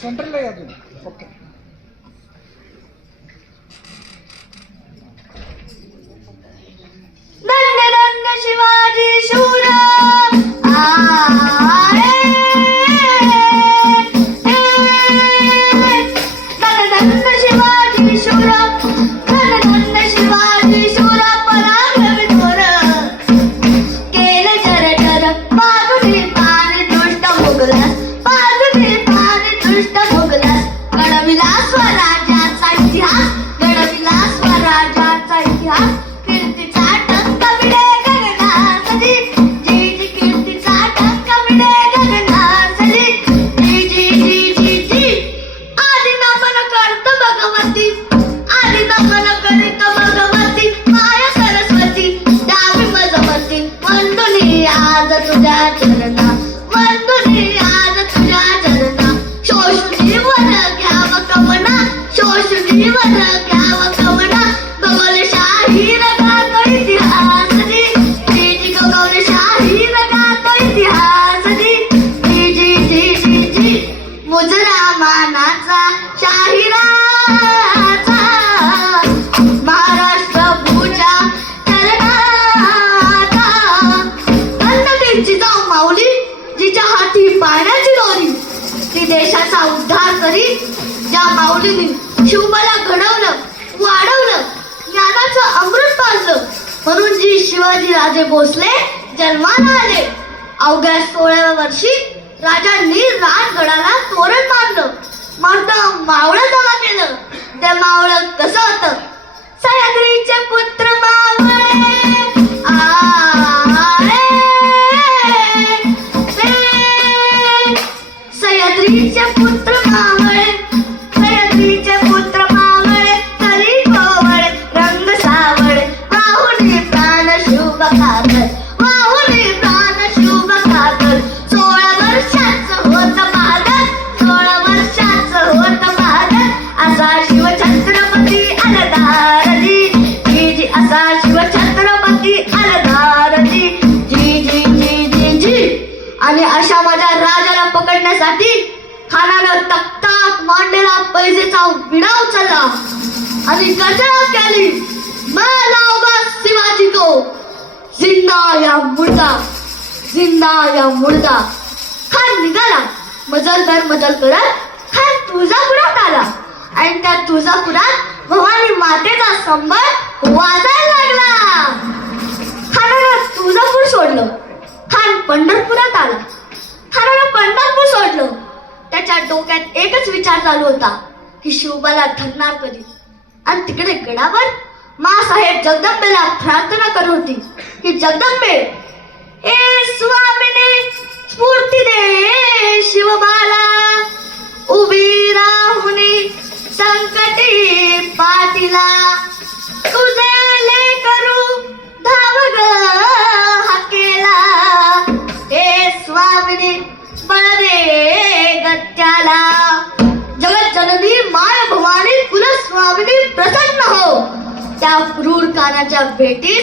Central आहे अजून okay धन्य शिवाजी शूर आ Bye. पाण्याची दोरी ती देशाचा उद्धार करी ज्या माऊलीने शिवबाला घडवलं वाढवलं ज्ञानाचं अमृत पाजलं. म्हणून जी शिवाजी राजे भोसले जन्माला आले. अवघ्या सोळाव्या वर्षी राजांनी राजगडाला तोरण मारलं म्हणतं मावळं जमा केलं. ते मावळं कसं होतं? सह्याद्रीचे पुत्र मावळे. सह्याद्रीचे पुत्र मावळे. आणि अशा माझ्या राजाला पकडण्यासाठी खानानं तख्तात मांडलेला पैजेचा विडा उचलला आणि गजरा केली मैं लाऊंगा शिवाजी को जिंदा या मुर्दा. जिंदा या मुर्दा. खान निघाला. मजल दर मजल करत खान तुळजापुरात आला. आणि त्या तुळजापुरात भवानी मातेचा संबंध वाजायला लागला. खानानं तुळजापूर सोडलं. पंढरपुरात आला. खानानं पंढरपूर सोडलं. त्याच्या डोक्यात एकच विचार चालू होता की शिवबाला धरणार कधी? आणि तिकडे गडावर मासाहेब जगदंबेला प्रार्थना करत होती की जगदंबे प्रसन्न हो. त्या क्रूर कानाच्या भेटीत